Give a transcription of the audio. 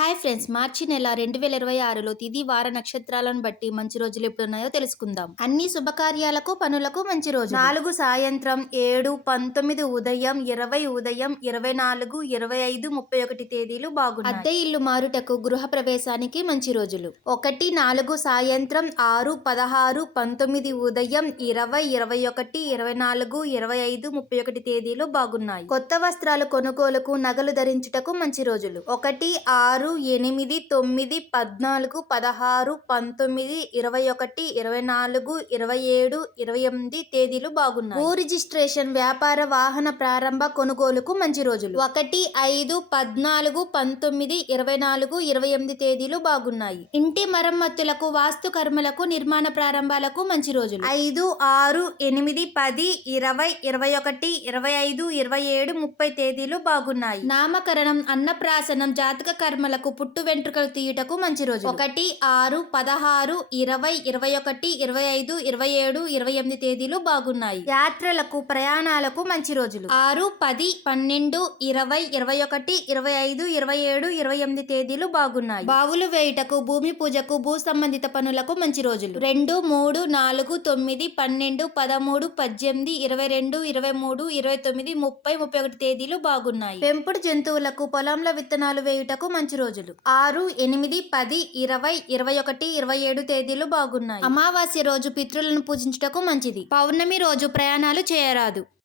Hi friends, మార్చి నెల 2026లో తిథి వార నక్షత్రాలను బట్టి మంచి రోజులు ఎప్పుడున్నాయో తెలుసుకుందాం. అన్ని శుభకార్యాలకు పనులకు మంచి రోజు. 4 సాయంత్రం, 7, 19 ఉదయం, 20 ఉదయం, 24, 25, 31 తేదీలు బాగున్నాయి. అద్దె ఇల్లు మారుటకు, గృహ ప్రవేశానికి మంచి రోజులు. 1, 4 సాయంత్రం, 6, 16, 19 ఉదయం, 20, 21, 24, 25, 31 తేదీలు బాగున్నాయి. కొత్త వస్త్రాలు కొనుగోలుకు, నగలు ధరించుటకు మంచి రోజులు. 1, 6, 8, 9, 14, 16, 19, 21, 24, 27, 28 తేదీలు బాగున్నాయి. భూ రిజిస్ట్రేషన్, వ్యాపార వాహన ప్రారంభ కొనుగోలుకు మంచి రోజులు. 1, 5, 14, 19, 24, 28 తేదీలు బాగున్నాయి. ఇంటి మరమ్మతులకు, వాస్తు కర్మలకు, నిర్మాణ ప్రారంభాలకు మంచి రోజులు. 5, 6, 8, 10, 20, 21, 25, 27, 30 తేదీలు బాగున్నాయి. నామకరణం, అన్నప్రాసనం, జాతక కర్మలకు, పుట్టు వెంట్రుకలు తీయుటకు మంచి రోజు. 1, 6, 16, 20, 21, 25, 27, 28 తేదీలు బాగున్నాయి. యాత్రలకు, ప్రయాణాలకు మంచి రోజులు. 6, 10, 12, 20, 21, 25, 27, 28 తేదీలు బాగున్నాయి. బావులు వేయుటకు, భూమి పూజకు, భూ సంబంధిత పనులకు మంచి రోజులు. 2, 3, 4, 9, 12, 13, 18, 22, 23, 29, 30, 31 తేదీలు బాగున్నాయి. పెంపుడు జంతువులకు, పొలంలో విత్తనాలు వేయుటకు మంచి రోజులు. 6, 8, 10, 20, 21, 27 తేదీలు బాగున్నాయి. అమావాస్య రోజు పితృలను పూజించుటకు మంచిది. పౌర్ణమి రోజు ప్రయాణాలు చేయరాదు.